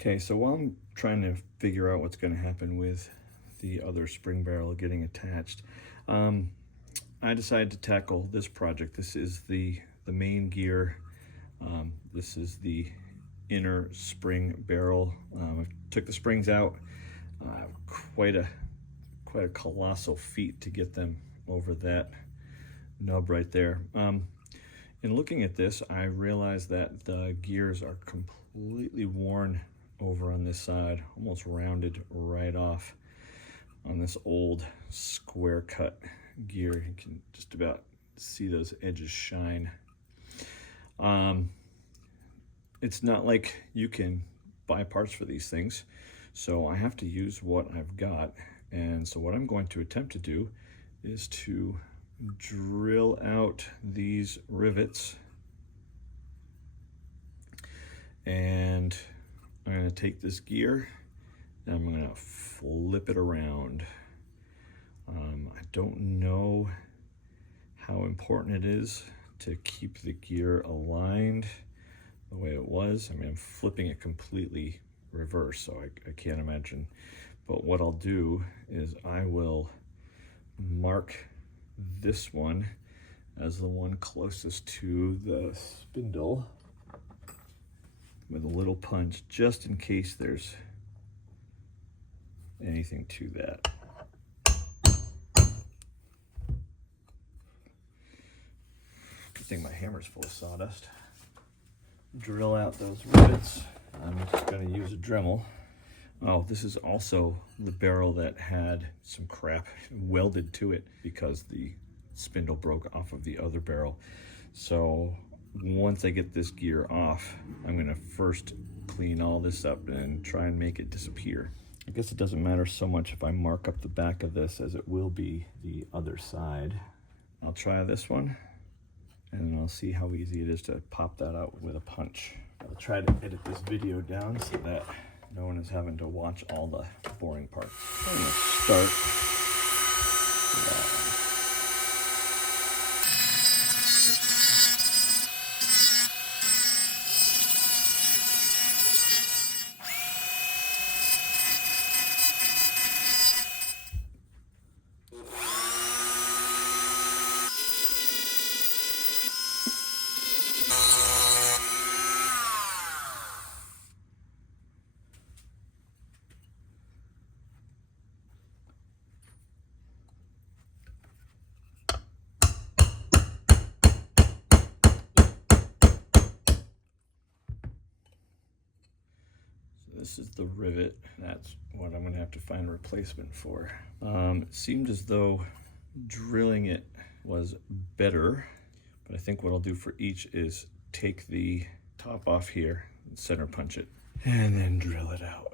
Okay, so while I'm trying to figure out what's going to happen with the other spring barrel getting attached, I decided to tackle this project. This is the main gear. This is the inner spring barrel. I took the springs out. Quite a colossal feat to get them over that nub right there. In looking at this, I realized that the gears are completely worn over on this side, almost rounded right off on this old square cut gear. You can just about see those edges shine. It's not like you can buy parts for these things, so I have to use what I've got. And so what I'm going to attempt to do is to drill out these rivets, and I'm going to take this gear and I'm going to flip it around. I don't know how important it is to keep the gear aligned the way it was. I mean, I'm flipping it completely reverse, so I can't imagine. But what I'll do is I will mark this one as the one closest to the spindle with a little punch, just in case there's anything to that. Good thing my hammer's full of sawdust. Drill out those rivets. I'm just going to use a Dremel. Oh, this is also the barrel that had some crap welded to it because the spindle broke off of the other barrel. So once I get this gear off, I'm going to first clean all this up and try and make it disappear. I guess it doesn't matter so much if I mark up the back of this as it will be the other side. I'll try this one and I'll see how easy it is to pop that out with a punch. I'll try to edit this video down so that no one is having to watch all the boring parts. I'm going to start. This is the rivet. That's what I'm going to have to find a replacement for. It seemed as though drilling it was better, but I think what I'll do for each is take the top off here, center punch it, and then drill it out.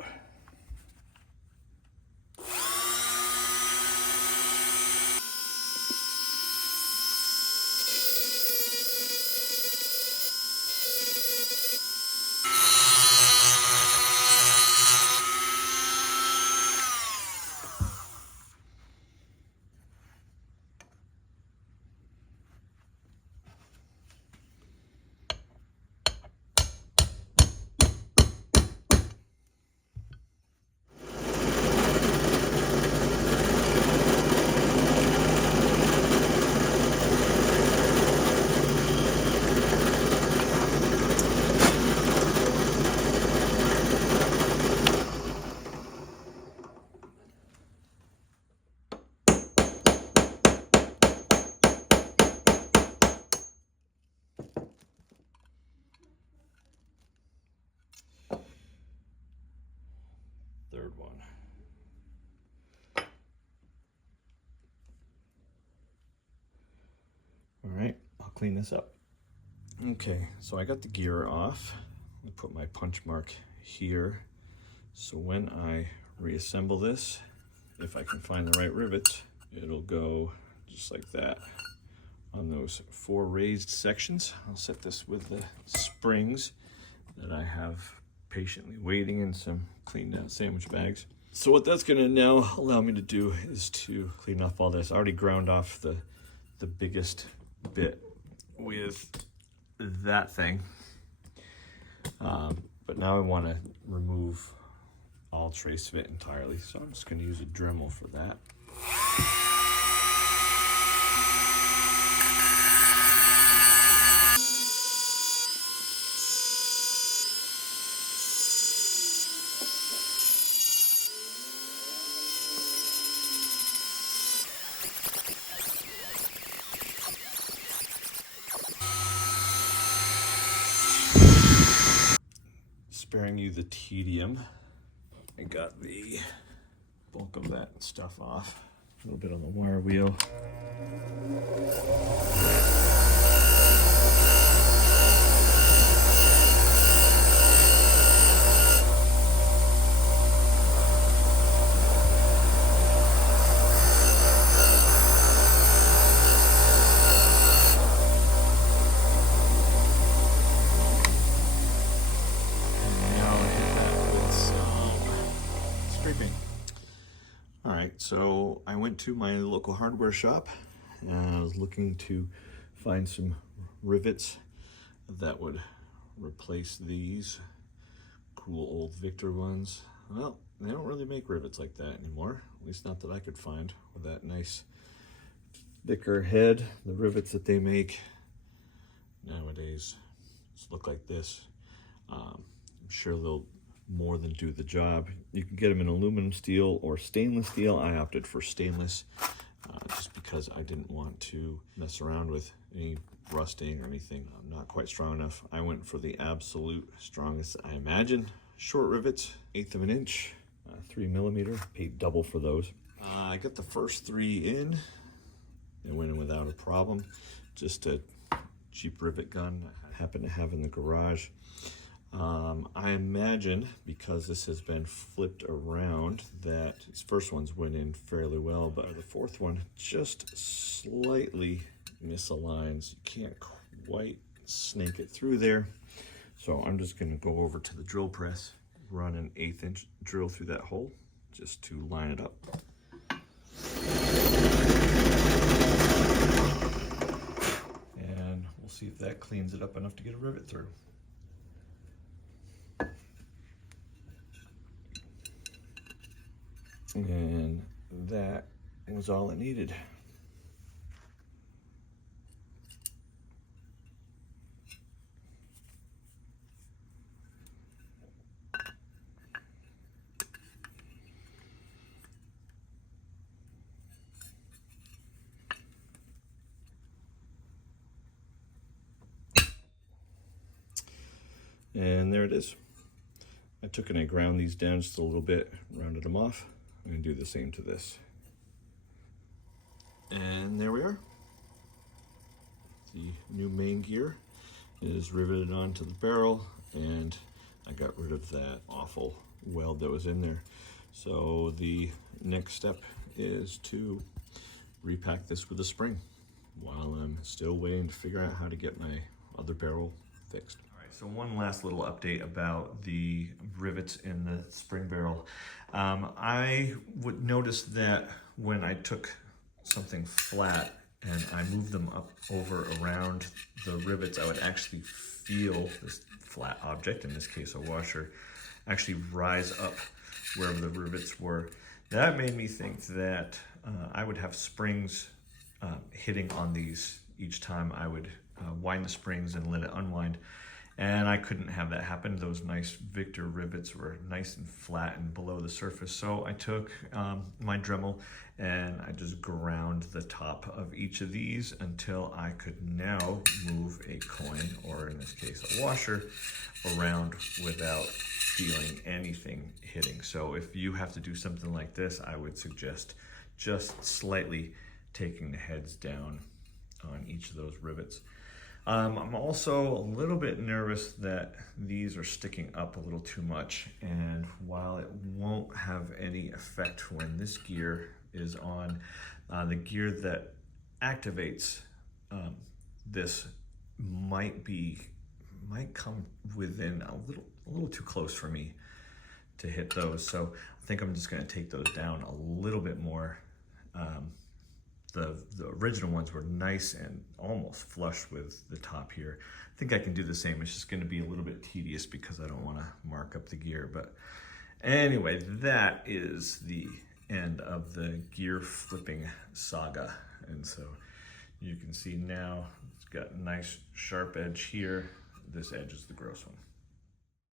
Third one. All right, I'll clean this up. Okay, so I got the gear off. I put my punch mark here. So when I reassemble this, if I can find the right rivets, it'll go just like that on those 4 raised sections. I'll set this with the springs that I have patiently waiting in some cleaned out sandwich bags. So what that's gonna now allow me to do is to clean off all this. I already ground off the biggest bit with that thing. But now I want to remove all trace of it entirely, so I'm just going to use a Dremel for that. Sparing you the tedium, I got the bulk of that stuff off. A little bit on the wire wheel. All right, so I went to my local hardware shop and I was looking to find some rivets that would replace these cool old Victor ones. Well, they don't really make rivets like that anymore, at least not that I could find, with that nice thicker head. The rivets that they make nowadays just look like this. I'm sure they'll more than do the job. You can get them in aluminum steel or stainless steel. I opted for stainless just because I didn't want to mess around with any rusting or anything. I'm not quite strong enough. I went for the absolute strongest I imagine. Short rivets, 1/8 of an inch, 3mm. Paid double for those. I got the first 3 in. They went in without a problem. Just a cheap rivet gun I happen to have in the garage. I imagine, because this has been flipped around, that these first ones went in fairly well, but the fourth one just slightly misaligns. You can't quite snake it through there. So I'm just going to go over to the drill press, run an 1/8 inch drill through that hole just to line it up. And we'll see if that cleans it up enough to get a rivet through. And that was all it needed. And there it is. I took and I ground these down just a little bit, rounded them off. I'm going to do the same to this. And there we are. The new main gear is riveted onto the barrel, and I got rid of that awful weld that was in there. So the next step is to repack this with a spring while I'm still waiting to figure out how to get my other barrel fixed. So one last little update about the rivets in the spring barrel. I would notice that when I took something flat and I moved them up over around the rivets, I would actually feel this flat object, in this case a washer, actually rise up wherever the rivets were. That made me think that I would have springs hitting on these each time I would wind the springs and let it unwind. And I couldn't have that happen. Those nice Victor rivets were nice and flat and below the surface. So I took my Dremel and I just ground the top of each of these until I could now move a coin, or in this case a washer, around without feeling anything hitting. So if you have to do something like this, I would suggest just slightly taking the heads down on each of those rivets. I'm also a little bit nervous that these are sticking up a little too much, and while it won't have any effect when this gear is on, the gear that activates this might come within a little too close for me to hit those. So I think I'm just going to take those down a little bit more the original ones were nice and almost flush with the top here. I think I can do the same. It's just going to be a little bit tedious because I don't want to mark up the gear. But anyway, that is the end of the gear flipping saga. And so you can see now it's got a nice sharp edge here. This edge is the gross one.